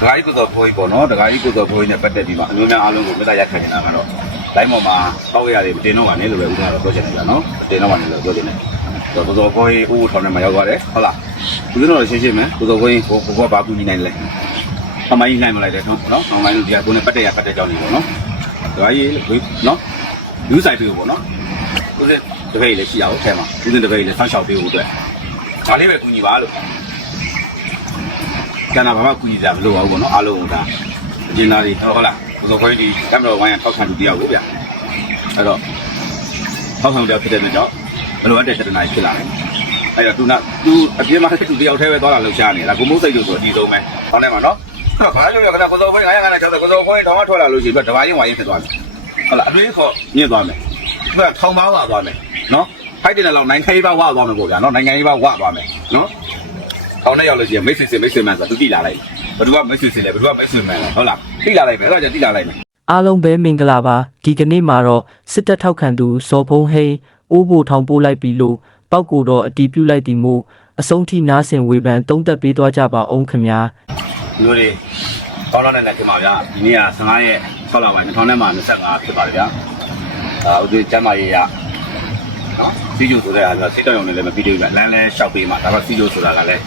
ဒကာကြီးကိုစောဖိုးကြီးပေါ့နော်ဒကာကြီးကိုစောဖိုးကြီးနဲ့ပတ်သက်ပြီးမှအမျိုးများအားလုံးကိုမေတ္တာရက်ခံနေတာကတော့လိုင်းပေါ်မှာတောက်ရရတယ်မတင်တော့ပါနဲ့လို့ပဲဦးကတော့ပြောချင်တယ်ဗျာနော်မတင်တော့ပါနဲ့လို့ပြောချင်တယ်ဆိုတော့ကိုစောဖိုးကြီးဦးထောင်ထဲမှာရောက်သွားတယ်ဟုတ်လားဦးဇင်းတော်ရှင်းရှင်းမယ်ကိုစောဖိုးကြီးကိုကိုကဘာကူညီနိုင်လဲအမိုင်းနိုင်မလိုက်တယ်နော်နော်အမိုင်းတို့ဒီကကိုနဲ့ပတ်သက်ရပတ်သက်ကြောင်းနေပေါ့နော်ဒကာကြီးနော်ယူဆိုင်ပြေပေါ့နော်ဦးဇင်းတပည့်လည်းရှိရအောင်ထဲမှာဦးဇင်းတပည့်လည်းဆောင်းလျှောက်ပေးဖို့အတွက်ဒါလေးပဲကူညီပါလို့ ကျန်တာဘာမှကူညီကြမလို့ပါဘူးပေါ့နော်အားလုံးကဒါအကျဉ်းသားတွေဟုတ်လားဘုသောခွင်းဒီကမ်မရာဝိုင်းရထောက်ခံသူတယောက်ကိုဗျအဲ့တော့ထောက်ခံတယောက်ဖြစ်တဲ့အတွက်ကြောင့်ဘယ်လိုအပ်တဲ့တနာကြီးဖြစ်လာလဲအဲ့တော့သူကသူအပြင်းမှာသူတယောက်တည်းပဲသွားလာလှုပ်ရှားနေတာကိုမိုးစိတ်လို့ဆိုအဒီဆုံးပဲဟောင်းထဲမှာနော်ဘာလို့လဲခဏဘုသောခွင်း900 960ဘုသောခွင်းတောင်းမထွက်လာလို့ရှိရင်တဘာချင်းဝိုင်းဖြစ်သွားတယ်ဟုတ်လားအတွေးခေါ်မြင့်သွားမယ်သူကထောင်ပါးပါသွားမယ်နော်ဖိုက်တင်တဲ့လောက်နိုင်ခိုးပါဝသွားမယ်ပေါ့ဗျာနော်နိုင်ငံရေးပါဝသွားမယ်နော် ထောင်ထဲရောက်လို့ရှိရင်မိတ်ဆွေစင်မိတ်ဆွေမှန်ဆိုသူတိလာလိုက်ဘယ်သူကမိတ်ဆွေစင်လဲဘယ်သူကမိတ်ဆွေမှန်လဲဟုတ်လားတိလာလိုက်မယ်အဲ့တော့ကျတိလာလိုက်မယ်အားလုံးပဲမင်္ဂလာပါဒီကနေ့မှာတော့စစ်တပ်ထောက်ခံသူဇော်ဖုံးဟိန်းအိုးဘိုထောင်ပို့လိုက်ပြီလို့ပောက်ကိုတော့အတီးပြုတ်လိုက်သည်မို့အဆုံးထိနားဆင်ဝေဖန်တုံးသက်ပေးသွားကြပါအောင်ခင်ဗျာဒီလိုတွေကောင်းလာတဲ့လက်ခင်ပါဗျာဒီနေ့က15ရက်6လပိုင်း2025ဖြစ်ပါတယ်ဗျာအာဥဒိကျမ်းမာရေးရနော်စီဂျိုဆိုတဲ့အားကစိတ်တောင်ရုံနဲ့လည်းမပြီးသေးဘူးဗျလမ်းလဲလျှောက်ပေးမှာဒါပေမဲ့စီဂျိုဆိုတာကလည်း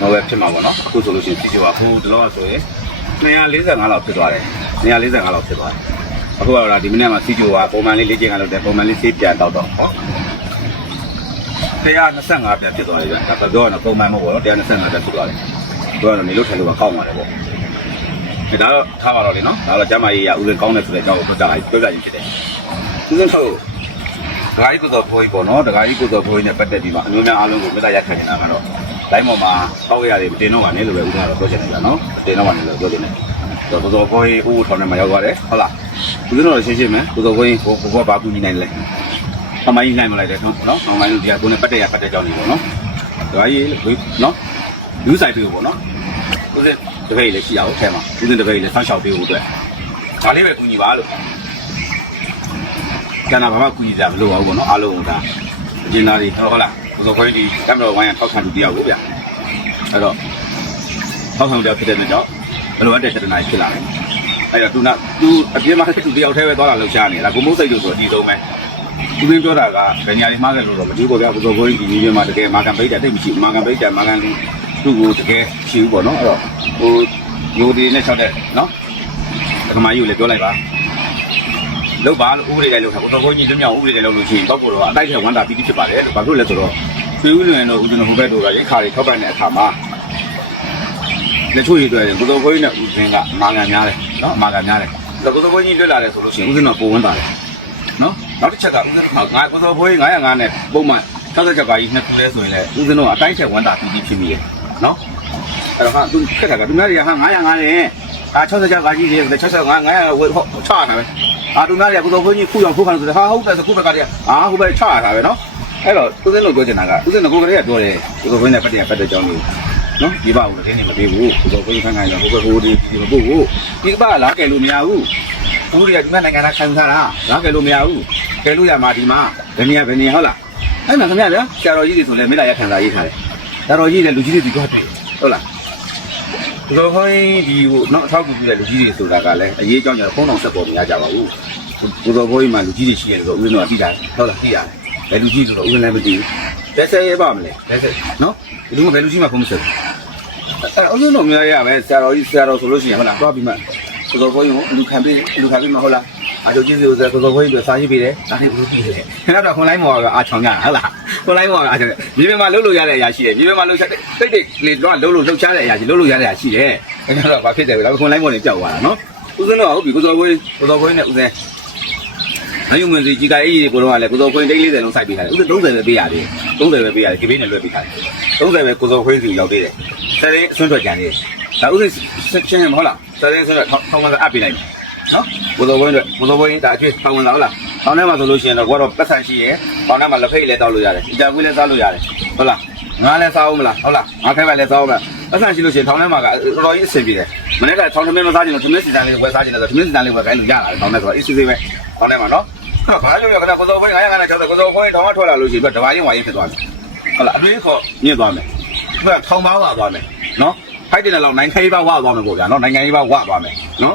တော့ပဲဖြစ်မှာပေါ့နော်အခုဆိုလို့ရှိရင်စီဂျိုကဟိုတလောဆိုရင်245လောက်ဖြစ်သွားတယ်245လောက်ဖြစ်သွားတယ်အခုကတော့ဒီမနေ့မှာစီဂျိုကပုံမှန်လေးလေ့ကျင့်ခန်းလုပ်တယ်ပုံမှန်လေးဆေးပြန်တော့တော့ဟော125ပြတ်ဖြစ်သွားတယ်ဗျ။ဒါပြောရတော့ပုံမှန်မဟုတ်ဘူးနော်125ပြတ်ဖြစ်သွားတယ်။ပြောရတော့နေလို့ထိုင်လို့ကကောက်ပါတယ်ပေါ့။ဒါတော့ထားပါတော့လေနော်။ဒါတော့ကျမကြီးရဦးစင်ကောင်းတယ်ဆိုတဲ့အကြောင်းကိုပြောပြလိုက်ပြောပြရင်ဖြစ်တယ်။ဦးစင်ထုတ်ဒကာကြီးကိုစောဖိုးကြီးပေါ့နော်။ဒကာကြီးကိုစောဖိုးကြီးနဲ့ပတ်သက်ပြီးမှအမျိုးများအားလုံးကိုမေတ္တာရက်ခံနေတာကတော့ လိုင်းပေါ်မှာတောက်ရရတယ်မတင်တော့ပါနဲ့လို့ပဲဦးကတော့ပြောချင်တယ်ဗျာနော်။မတင်တော့ပါနဲ့လို့ပြောချင်တယ်။ဆိုတော့ကိုစောဖိုးကြီးဦးထောင်ထဲမှာရောက်သွားတယ်ဟုတ်လား။ဦးစင်တော်ရှင်းရှင်းမယ်ကိုစောဖိုးကြီးကိုကိုကဘာကူညီနိုင်လဲ။အမိုင်းနိုင်မလိုက်တယ်နော်နော်အမိုင်းတို့ဒီကကိုနဲ့ပတ်သက်ရပတ်သက်ကြောင်းနေပေါ့နော်ဒါကြီးနော်ယူဆိုင်ပြေပေါ့နော်ဦးစင်တပည့်လည်းရှိရအောင်ထဲမှာဦးစင်တပည့်လည်းဆောင်းလျှောက်ပေးဖို့အတွက်ဒါလေးပဲကူညီပါလို့ကျန်တာဘာမှကူညီကြမလို့ပါဘူးပေါ့နော်အားလုံးကဒါအကျဉ်းသားတွေဟုတ်လား ဘုသောခွင်းဒီကမ်မရာဝိုင်းရထောက်ခံသူတယောက်ကိုဗျအဲ့တော့ထောက်ခံတယောက်ဖြစ်တဲ့အတွက်ကြောင့်ဘယ်လိုအပ်တဲ့တနာကြီးဖြစ်လာလဲအဲ့တော့သူကသူအပြင်းမှာသူတယောက်တည်းပဲသွားလာလှုပ်ရှားနေတာကိုမိုးစိတ်လို့ဆိုအဒီဆုံးပဲသူရင်းပြောတာကဗညာလေးမှားတယ်လို့တော့မကြည့်ဘူးဗျာဘုသောဘိုးကြီးဒီကြီးမှာတကယ်မာကန်ပိတ်တာတိတ်မရှိဘူးမာကန်ပိတ်တာမာကန်လေးသူ့ကိုတကယ်ရှိဘူးပေါ့နော်အဲ့တော့ဟိုယိုဒီနဲ့၆တဲ့နော်ဒကမာကြီးကိုလည်းပြောလိုက်ပါ လောက်ပါလို့ဥပဒေတိုင်းလောက်တာဘုသောဘိုးကြီးလွမြောက်ဥပဒေတိုင်းလောက်လို့ရှိရင်တော့ကိုတော့အတိုက်ထဲဝန်တာပြီးဖြစ်ပါတယ်လို့ဘာလို့လဲဆိုတော့ဆွေဦးလွင်တို့ဦးဇင်းတို့ဟိုဘက်တို့ကရိခါတွေထောက်ပံ့တဲ့အခါမှာလက်ချိုးရည်တွေဘုသောဘိုးကြီးနဲ့ဦးဇင်းကမာကန်များတယ်နော်မာကန်များတယ်ဘုသောဘိုးကြီးလွတ်လာတယ်ဆိုလို့ရှိရင်ဦးဇင်းတော့ပုံဝန်တာတယ်နော်နောက်တစ်ချက်ကဦးဇင်းငါကိုစောဖွေး905နဲ့ပုံမှန်66ကကြီးနှစ်ခုလဲဆိုရင်လည်းဦးဇင်းတို့ကအတိုင်းချက်ဝန်တာပြီးပြီးဖြစ်မိရဲ့နော်အဲ့တော့ဟာသူခက်တာကသူများတွေကဟာ905နဲ့ အာ66ကကြီးတွေ65 900ဝယ်ဟုတ်ချတာပဲအာသူများတွေကကိုစောဖွေးကြီးခုအောင်ဖုတ်ခံဆိုတယ်ဟာဟုတ်တယ်ဆိုခုဘက်ကတည်းကအာဟိုဘက်ချတာပဲနော်အဲ့တော့ဦးဇင်းတို့ပြောချင်တာကဦးဇင်းတို့ကိုကလေးကပြောတယ်ကိုစောဖွေးနဲ့ပတ်တရားပတ်တဲ့ကြောင်းလေးနော်ဒီပါဦးလည်းတင်းနေမပေးဘူးကိုစောဖွေးခိုင်းခိုင်းတော့ဟိုဘက်ဟိုဒီဒီမပို့ဘူးဒီကပါလာကဲလို့မရဘူးအခုတွေကဒီမှာနိုင်ငံသားခံစားတာငါကဲလို့မရဘူးကဲလို့ရမှာဒီမှာဘယ်နေရဘယ်နေဟုတ်လားအဲ့မှာခင်ဗျာဗျာဆရာတော်ကြီးတွေဆိုလည်းမေတ္တာရခံစားရေးထားတယ်ဆရာတော်ကြီးတွေလူကြီးတွေဒီတော့တွေ့ဟုတ်လား ဒီလိုခေါင်းဒီဟိုနောက်အထောက်အကူပြုတဲ့လူကြီးတွေဆိုတာကလည်းအရေးအကြောင်းကြတော့ဖုန်းတော်ဆက်ပေါ်မရကြပါဘူးဒီလိုခေါင်းမှာလူကြီးတွေရှိရတယ်ဆိုဦးဇင်းတော်ကသိတာဟုတ်လားသိရတယ်ဘယ်လူကြီးဆိုတော့ဦးဇင်းလည်းမသိဘူးလက်ဆက်ရဲပါမလဲလက်ဆက်နော်ဒီလိုဘယ်လူကြီးမှဖုန်းမဆက်ဘူးအဲ့ဦးဇင်းတော်များရပဲဆရာတော်ကြီးဆရာတော်ဆိုလို့ရှိရင်ဟုတ်လားသွားပြီးမှကိုစောဘိုးကြီးကိုလူခံပေးလူခံပေးမဟုတ်လား အာချုပ်ကြီးစီကိုဆိုကိုစောဘိုးကြီးတို့စာရေးပေးတယ်ဒါနဲ့ဘယ်လိုပြီးလဲခင်ဗျားတော့ခွန်လိုင်းမော်ကအာချောင်ကြတာဟုတ်လားခွန်လိုင်းမော်ကအာချောင်မြေပြင်မှာလှုပ်လို့ရတဲ့အရာရှိတယ်မြေပြင်မှာလှုပ်ချက်တိတ်တိတ်လေတော့လှုပ်လို့လှုပ်ရှားတဲ့အရာရှိလှုပ်လို့ရတဲ့အရာရှိတယ်ခင်ဗျားတော့ဘာဖြစ်တယ်လဲခွန်လိုင်းမော်နေကြောက်သွားတာနော်ဦးစင်းတော့ဟုတ်ပြီကိုစောဘိုးကိုစောဘိုးနဲ့ဦးစင်းအယုံမင်းစီကြီးကအေးကိုတော့ကလည်းကိုစောခွင်းတိတ်40လုံးစိုက်ပေးထားတယ်ဦးစင်း30ပဲပေးရတယ်30ပဲပေးရတယ်ဒီပေးနဲ့လွှဲပေးထားတယ်30ပဲကိုစောခွင်းစီရောက်သေးတယ်ဆယ်ရင်အဆွန့်ထွက်ကြံနေတယ်ဒါဦးစင်းရှင်းရမဟုတ်လားဆယ်ရင်ဆွန့်ထွက်ထောင်းမှအပ်ပေးလိုက် နော်ဘုသောဘွင်းတို့ဘုသောဘွင်းဒါအကျွေးဆောင်းဝင်လာဟုတ်လားဆောင်းထဲမှာဆိုလို့ရှိရင်တော့ကိုကတော့ပတ်ဆန်ရှိရယ်ဆောင်းထဲမှာလက်ဖိတ်လည်းတောက်လို့ရတယ်အကြကွေးလည်းစားလို့ရတယ်ဟုတ်လားငါလည်းစားအောင်မလားဟုတ်လားငါခိုင်းမှလည်းစားအောင်မလားပတ်ဆန်ရှိလို့ရှိရင်ထောင်းထဲမှာကတော်တော်ကြီးအဆင်ပြေတယ်မနေ့ကထောင်းထဲမှာစားချင်လို့သမင်းစီတန်လေးဝယ်စားချင်တယ်ဆိုသမင်းစီတန်လေးဝယ်ခိုင်းလို့ရတာထောင်းထဲဆိုတော့အစ်စစ်စစ်ပဲထောင်းထဲမှာနော်ဘာလို့လဲခဏဘုသောဘွင်း900 960ဘုသောဘွင်းတောင်းမထွက်လာလို့ရှိရင်တဘာချင်းဝါရင်ဖြစ်သွားတယ်ဟုတ်လားအတွေးခေါ်မြင့်သွားမယ်သူကထောင်းပါးပါသွားမယ်နော်ဖိုက်တင်တဲ့လောက်နိုင်ငံရေးပါဝသွားမယ်ပေါ့ဗျာနော်နိုင်ငံရေးပါဝသွားမယ်နော်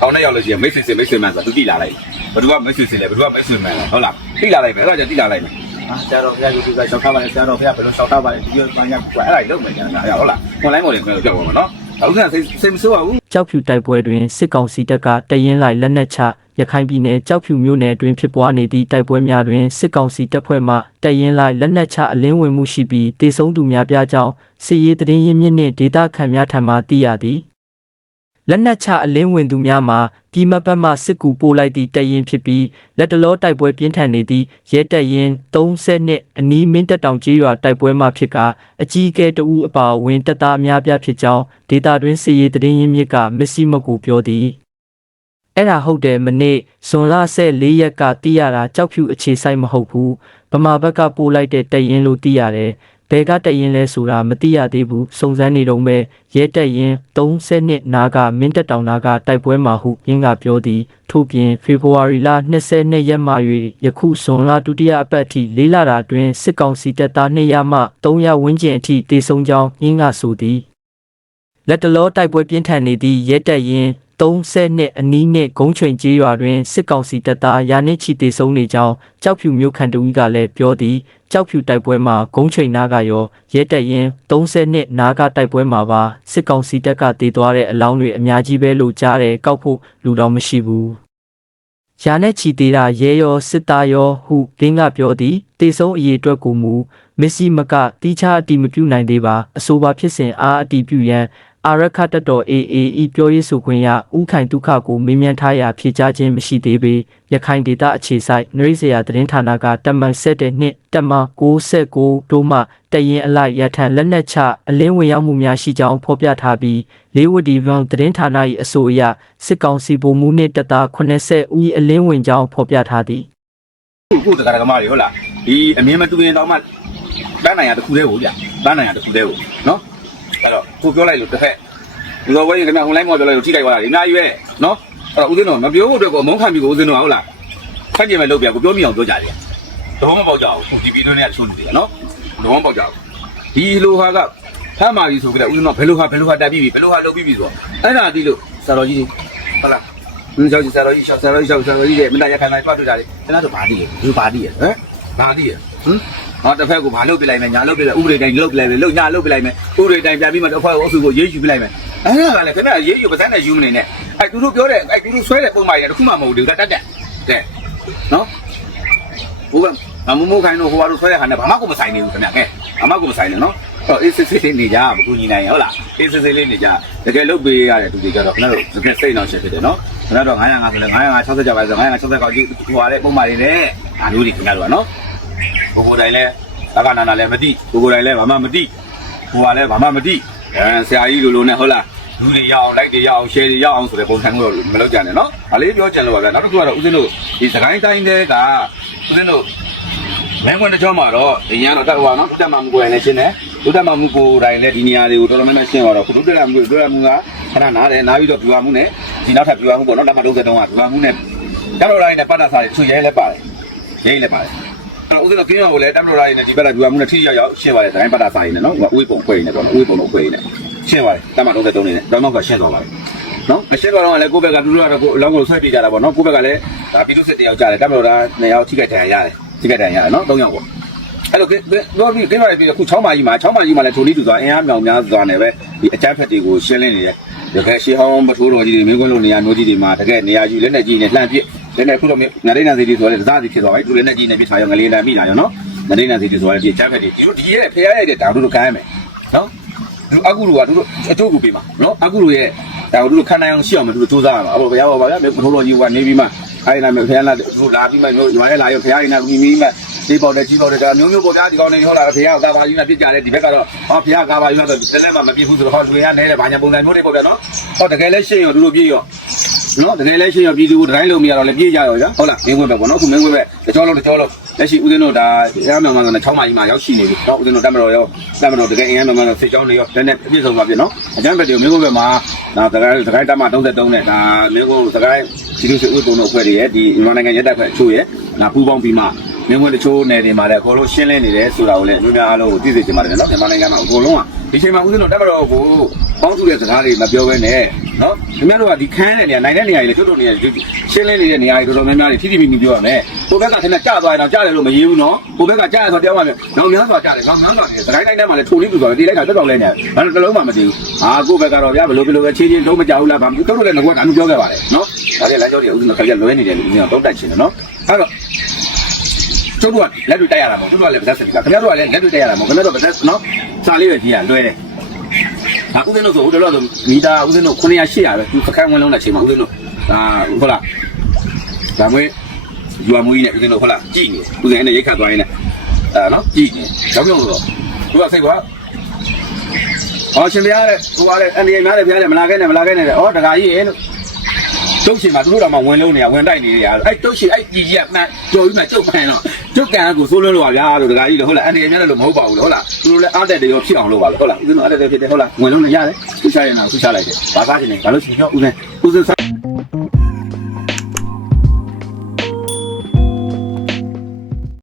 ထောင်ထဲရောက်လို့ရှိရင်မိတ်ဆွေစင်မိတ်ဆွေမှန်ဆိုသူတိလာလိုက်ဘယ်သူကမိတ်ဆွေစင်လဲဘယ်သူကမိတ်ဆွေမှန်လဲဟုတ်လားတိလာလိုက်မယ်အဲ့ဒါကြတိလာလိုက်မယ်အာဆရာတော်ဘုရားယူသူကရှောက်ထားပါလေဆရာတော်ဘုရားဘယ်လိုရှောက်ထားပါလဲဒီလိုပါညာကွာအဲ့ဒါကြီးလုံးမယ်ကြာဟုတ်လားခွန်လိုင်းမော်လေးပြောပါမယ်နော်အခုကစိတ်စိတ်မဆိုးပါဘူးကြောက်ဖြူတိုက်ပွဲတွင်စစ်ကောင်စီတပ်ကတရင်လိုက်လက်နက်ချရခိုင်ပြည်နယ်ကြောက်ဖြူမြို့နယ်တွင်ဖြစ်ပွားနေသည့်တိုက်ပွဲများတွင်စစ်ကောင်စီတပ်ဖွဲ့မှတရင်လိုက်လက်နက်ချအလင်းဝင်မှုရှိပြီးတေဆုံးသူများပြားကြောင်းစစ်ရေးတရင်ရင်းမြစ်နှင့်ဒေတာခန့်များထံမှသိရသည် လက်နက်ချအလင်းဝင်သူများမှာပြည်မဘက်မှစစ်ကူပို့လိုက်သည့်တရင်ဖြစ်ပြီးလက်တလောတိုက်ပွဲပြင်းထန်နေသည့်ရဲတပ်ရင်30နှစ်အနီးမင်းတပ်တောင်ကြီးရွာတိုက်ပွဲမှဖြစ်ကအကြီးအကဲတဦးအပါအဝင်တပ်သားအများပြားဖြစ်ကြောင်းဒေတာတွင်စစ်ရေးတရင်ရင်းမြစ်ကမက်ဆီမကူပြောသည်အဲ့ဒါဟုတ်တယ်မနေ့ဇွန်လ14ရက်ကတီးရတာကြောက်ဖြူအခြေဆိုင်မဟုတ်ဘူးဗမာဘက်ကပို့လိုက်တဲ့တရင်လို့တီးရတယ် ဘယ်ကတရင်လဲဆိုတာမသိရသေးဘူးစုံစမ်းနေတော့မဲ့ရဲတရင်30နှစ်နာကမင်းတက်တောင်နာကတိုက်ပွဲမှာဟုရင်းကပြောသည်ထို့ပြင်ဖေဖော်ဝါရီလ22ရက်မှ၍ယခုဇွန်လဒုတိယအပတ်ထိလေးလတာတွင်စစ်ကောင်စီတပ်သား200မှ300ဝန်းကျင်အထိတေဆုံးကြောင်းရင်းကဆိုသည်လက်တလောတိုက်ပွဲပြင်းထန်နေသည့်ရဲတပ်ရင် 30နှစ်အနီးနှင့်ဂုံးချိန်ကြီးရွာတွင်စစ်ကောင်စီတပ်သားရာနှင့်ချီတေဆုံးနေကြောင်းကြောက်ဖြူမြို့ခန်တူကြီးကလည်းပြောသည်ကြောက်ဖြူတိုက်ပွဲမှာဂုံးချိန်နာကရောရဲတပ်ရင်30နှစ်နာကတိုက်ပွဲမှာပါစစ်ကောင်စီတပ်ကတေသွားတဲ့အလောင်းတွေအများကြီးပဲလို့ကြားတယ်ကောက်ဖို့လူတော်မရှိဘူးရာနဲ့ချီသေးတာရဲရောစစ်သားရောဟုလင်းကပြောသည်တေဆုံးအရေးအတွက်ကိုမူမစ္စည်းမကတီးခြားအတီမပြုနိုင်သေးပါအဆိုပါဖြစ်စဉ်အားအတီပြုရန်အာရခတ်တတော် AAE ပြောရေးဆိုခွင့်ရဥခိုင်ဒုက္ခကိုမေးမြန်းထားရာဖြေကြားခြင်းမရှိသေးပေရခိုင်ဒေသအခြေဆိုင်နရိစရာသတင်းဌာနကတမန်ဆက်တဲ့နှစ်တမန်69တို့မှတရင်အလိုက်ရထန်လက်နက်ချအလင်းဝင်ရောက်မှုများရှိကြောင်းဖော်ပြထားပြီးလေးဝတီဘောင်သတင်းဌာန၏အဆိုအရစစ်ကောင်စီဗိုလ်မှူးနှင့်တပ်သား80ဦး၏အလင်းဝင်ကြောင်းဖော်ပြထားသည်ခုခုတရားဓမ္မတွေဟုတ်လားဒီအမြင်မတူရင်တော့မှတန်းနိုင်ရတစ်ခုတည်းကိုဗျတန်းနိုင်ရတစ်ခုတည်းကိုနော် အဲ့တော့ကိုပြောလိုက်လို့တစ်ဖက်လူတော်ဝဲကြီးခင်ဗျာဟွန်လိုက်မော်ပြောလိုက်လို့ထိလိုက်သွားတာဒီအများကြီးပဲနော်အဲ့တော့ဦးသိန်းတော်မပြောဖို့အတွက်ကိုအမုန်းခံပြီးကိုဦးသိန်းတော်ဟုတ်လားဖက်ကျင်မဲ့လုပ်ပြကိုပြောမိအောင်ပြောကြတယ်သဘောမပေါက်ကြဘူးဒီဗီဒီယိုနဲ့ဆုံးနေတယ်နော်သဘောမပေါက်ကြဘူးဒီလိုဟာကဖမ်းပါပြီဆိုကြတဲ့ဦးသိန်းတော်ဘယ်လိုဟာဘယ်လိုဟာတက်ပြီးပြီဘယ်လိုဟာလုပ်ပြီးပြီဆိုတော့အဲ့ဒါဒီလို့ဆရာတော်ကြီးဟုတ်လားမင်းကြောက်ကြဆရာတော်ကြီးရှောက်ဆရာတော်ကြီးရှောက်ဆရာတော်ကြီးရဲ့မင်းတရားခံလိုက်တွားတွေ့တာလေကျွန်တော်တို့ဘာတိရယ်ဘူးဘာတိရယ်ဟမ်ဘာတိရယ် မ်ဟောတစ်ဖက်ကိုဘာလုပ်ပြလိုက်မယ်ညာလုပ်ပြလိုက်ဥပဒေတိုင်းလုပ်ပြလိုက်မယ်လုပ်ညာလုပ်ပြလိုက်မယ်ဥပဒေတိုင်းပြန်ပြီးမှတစ်ဖက်ကိုအဆူကိုရေးယူပြလိုက်မယ်အဲ့ဒါကလည်းခင်ဗျာရေးယူပါစမ်းနဲ့ယူမနေနဲ့အဲ့သူတို့ပြောတဲ့အဲ့သူတို့ဆွဲတဲ့ပုံမှန်တွေတခုမှမဟုတ်ဘူးဒါတတ်တယ်တဲ့နော်ဘိုးကမမိုးခိုင်းတော့ဟိုဘာလို့ဆွဲတဲ့ဟာနဲ့ဘာမှကိုမဆိုင်နေဘူးခင်ဗျာကဲဘာမှကိုမဆိုင်နေနော်တော့အေးစစ်စစ်လေးနေကြမကူညီနိုင်ရဟုတ်လားအေးစစ်စစ်လေးနေကြတကယ်လုပ်ပေးရတဲ့သူတွေကြတော့ခင်ဗျားတို့တကယ်စိတ်အောင်ရှင်းဖြစ်တယ်နော်ခင်ဗျားတို့950ဆိုလဲ960ကြပါဆို960ကောက်ကြည့်ဟိုဟာလေးပုံမှန်တွေနဲ့ဒါမျိုးတွေခင်ဗျားတို့ကနော် ကိုကိုတိုင်လဲသက္ကနာနာလည်းမသိကိုကိုတိုင်လဲဘာမှမသိဟိုဟာလဲဘာမှမသိအဲဆရာကြီးလိုလိုနဲ့ဟုတ်လားလူတွေရအောင် like တွေရအောင် share တွေရအောင်ဆိုတဲ့ပုံစံမျိုးတော့မလုပ်ကြနဲ့နော်။ဒါလေးပြောချင်လို့ပါဗျာ။နောက်တစ်ခုကတော့ဦးဇင်းတို့ဒီစကိုင်းတိုင်းတဲ့ကဦးဇင်းတို့လမ်းခွင့်တစ်ကြောမှာတော့ဒီညာတော့တက်ဟောနော်ဒုတက်မမှုကိုယ်လည်းရှင်းတယ်ဒုတက်မမှုကိုယ်တိုင်လည်းဒီနေရာတွေကိုတော်တော်များများရှင်းသွားတော့ခုဒုတက်မမှုဒုတက်မမှုကခဏနားတယ်နားပြီးတော့ပြူပါမှုနဲ့ဒီနောက်ထပ်ပြူပါမှုပေါ့နော်လက်မ33ကပြူပါမှုနဲ့တက်လို့တိုင်းနဲ့ပတ်သက်စားတွေသူရဲလည်းပါတယ်ရဲလည်းပါတယ် အဲ့ဦးဇင်းတို့ကင်းရောကိုလည်းတက်လို့တိုင်းနဲ့ဒီဘက်ကပြူပါမှုနဲ့ထိရောက်ရောက်ရှင်းပါတယ်တိုင်းပတ်သက်စားရင်းနဲ့နော်ဥေးပုံခွဲနေတယ်ပေါ့နော်ဥေးပုံတော့ခွဲနေတယ်ရှင်းပါတယ်တက်မ33နေနဲ့တော့နောက်ကရှင်းသွားပါတယ်နော်အရှင်းတော်ကလည်းကိုယ့်ဘက်ကတူတူကတော့ကိုယ်အလောင်းကိုဆွဲပြေးကြတာပေါ့နော်ကိုယ့်ဘက်ကလည်းဒါပြည်သူစစ်တယောက်ကြားတယ်တက်မလို့ဒါနှစ်ယောက်ထိခိုက်ဒဏ်ရာရတယ်ထိခိုက်ဒဏ်ရာရတယ်နော်၃ယောက်ပေါ့အဲ့လိုကတော့ပြီးကိမရပြီးခု6မာကြီးမှာ6မာကြီးမှာလည်းထိုနည်းတူစွာအင်အားမြောင်များစွာနဲ့ပဲဒီအကြမ်းဖက်တွေကိုရှင်းလင်းနေတယ်တကယ်ရှေးဟောင်းပထိုးတော်ကြီးတွေမင်းကွန်းလိုနေရာမျိုးကြီးတွေမှာတကယ်နေရာယူလက်နဲ့ကြီးနဲ့လှမ်းပစ် လက်နဲ့ခုတော့ငရိနာစီတီဆိုတဲ့ဒဇာစီဖြစ်သွားပြီသူလက်နဲ့ကြီးနဲ့ပစ်ထားရောငလေးလမ်းမိလာရောနော်ငရိနာစီတီဆိုတဲ့ဒီအကြမ်းဖက်တွေဒီလိုဒီရဲ့ဖျားရိုက်တဲ့တောင်တို့ကိုခိုင်းရမယ်နော်သူအကူလူကသူတို့အကျိုးကူပေးမှာနော်အကူလူရဲ့တောင်တို့ခံနိုင်အောင်ရှိအောင်မသူတို့စူးစမ်းရမှာအခုဘုရားပါဗျာမထိုးတော်ကြီးကနေပြီးမှအဲ့ဒါမျိုးဖျားလာသူလာပြီးမှမျိုးရွာရဲလာရောဖျားရင်လည်းမိမိမှဒီပေါက်တဲ့ကြီးပေါက်တဲ့ဒါမျိုးမျိုးပေါ့ဗျာဒီကောင်းနေဟုတ်လားဖေကကာပါယူနေပြစ်ကြတယ်ဒီဘက်ကတော့ဟောဖေကကာပါယူတော့တလဲမှမပြစ်ဘူးဆိုတော့ဟောလူရနဲတယ်ဘာညာပုံစံမျိုးတွေပေါ့ဗျာနော်ဟောတကယ်လဲရှင်းရောသူတို့ပြည့်ရော နော်တကယ်လဲရှင်းရောပြည်သူကိုတိုင်းလုံးမရတော့လဲပြေးကြရောဗျာဟုတ်လားမင်းခွင့်ပဲပေါ့နော်ခုမင်းခွင့်ပဲတကြောလုံးတကြောလုံးလက်ရှိဦးဇင်းတို့ဒါအရမ်းမြန်မာဆိုတဲ့6မိုင်ကြီးမှာရောက်ရှိနေပြီနော်ဦးဇင်းတို့တမတော်ရောတမတော်တကယ်အရမ်းမြန်မာဆိုစိတ်ကြောင်းတွေရောလည်းနဲ့ပြည့်စုံပါပြီနော်အကျမ်းပဲတွေမင်းခွင့်ပဲမှာဒါတကယ်တကယ်တမ33နဲ့ဒါမင်းခွင့်တကယ်ဒီလိုဆိုဦးတုံတို့အဖွဲ့တွေရဲ့ဒီမြန်မာနိုင်ငံရဲတပ်ဖွဲ့အချို့ရဲ့ဒါပူးပေါင်းပြီးမှမင်းဝင်တချို့နယ်တွေမှာလည်းအကုန်လုံးရှင်းလင်းနေတယ်ဆိုတာကိုလည်းလူများအားလုံးကိုသိစေချင်ပါတယ်နော်မြန်မာနိုင်ငံမှာအကုန်လုံးက ဒီချိန်မှာဦးဇင်းတို့တက်မတော်ကိုပေါင်းစုတဲ့စကားတွေမပြောဘဲနဲ့နော်ခင်ဗျားတို့ကဒီခန်းတဲ့နေရာနိုင်တဲ့နေရာကြီးလေကျွတ်တို့နေရာရှင်းလင်းနေတဲ့နေရာကြီးတော်တော်များများတွေထိထိမိမိပြောရမယ်ကိုဘက်ကခင်ဗျာကြားသွားရင်တော့ကြားတယ်လို့မရေးဘူးနော်ကိုဘက်ကကြားရဆိုတော့ပြောရမယ်နောက်များစွာကြားတယ်နောက်များစွာနေစကိုင်းတိုင်းထဲမှာလည်းထိုးလေးပြသွားတယ်ဒီလိုက်တာတက်တော်လဲနေတယ်ဘာလို့တစ်လုံးမှမတည်ဘူးအာကိုဘက်ကတော့ဗျာဘလို့ဘလို့ပဲချင်းချင်းလုံးမကြောက်ဘူးလားဘာလို့တို့လည်းငကွက်တာမျိုးပြောခဲ့ပါတယ်နော်ဒါလည်းလမ်းကြောတွေဦးဇင်းတို့ခက်ရလွဲနေတယ်လို့ဦးဇင်းတို့တောက်တက်ချင်တယ်နော်အဲ့တော့ ကျုပ်တို့ကလက်တွေတက်ရတာမဟုတ်ကျုပ်တို့ကလည်းဗဇက်စင်ကခင်ဗျားတို့ကလည်းလက်တွေတက်ရတာမဟုတ်ခင်ဗျားတို့ဗဇက်နော်စာလေးပဲကြီးရလွဲတယ်ဒါဥစဉ်တို့ဆိုဟိုတလောဆိုမီတာဥစဉ်တို့900 800ပဲသူပကန်းဝင်လုံးတဲ့ချိန်မှာဥစဉ်တို့ဒါဟုတ်လားဒါမွေးယူအမွေးနဲ့ဥစဉ်တို့ဟုတ်လားကြည်နေဥစဉ်နဲ့ရိတ်ခတ်သွားရင်လည်းအဲနော်ကြည်နေကြောက်ကြောက်လို့သူကစိတ်ကဟောရှင်ပြားတဲ့ဟိုကလည်းအန်ဒီများတဲ့ပြားတဲ့မလာခဲ့နဲ့မလာခဲ့နဲ့တဲ့ဩတခါကြီးရေလို့တုတ်ရှင်မှာသူတို့တော့မှဝင်လုံးနေရဝင်တိုက်နေရအဲ့တုတ်ရှင်အဲ့ကြီးကြီးကမှန်ကြော်ပြီးမှကျုပ်မှန်တော့ ကျုပ်ကန်ကိုစိုးလွန်းလို့ပါဗျာလို့တခါကြီးလို့ဟုတ်လားအန်ဒီရမြတ်လို့မဟုတ်ပါဘူးလို့ဟုတ်လားသူတို့လည်းအားတက်တယ်ရောဖြစ်အောင်လုပ်ပါလို့ဟုတ်လားဦးဇင်းတို့အားတက်တယ်ဖြစ်တယ်ဟုတ်လားဝင်လုံးနေရတယ်သူချရရင်တော့သူချလိုက်တယ်ဘာသာရှင်နေဘာလို့ရှင်ပြောဦးဇင်းဦးဇင်း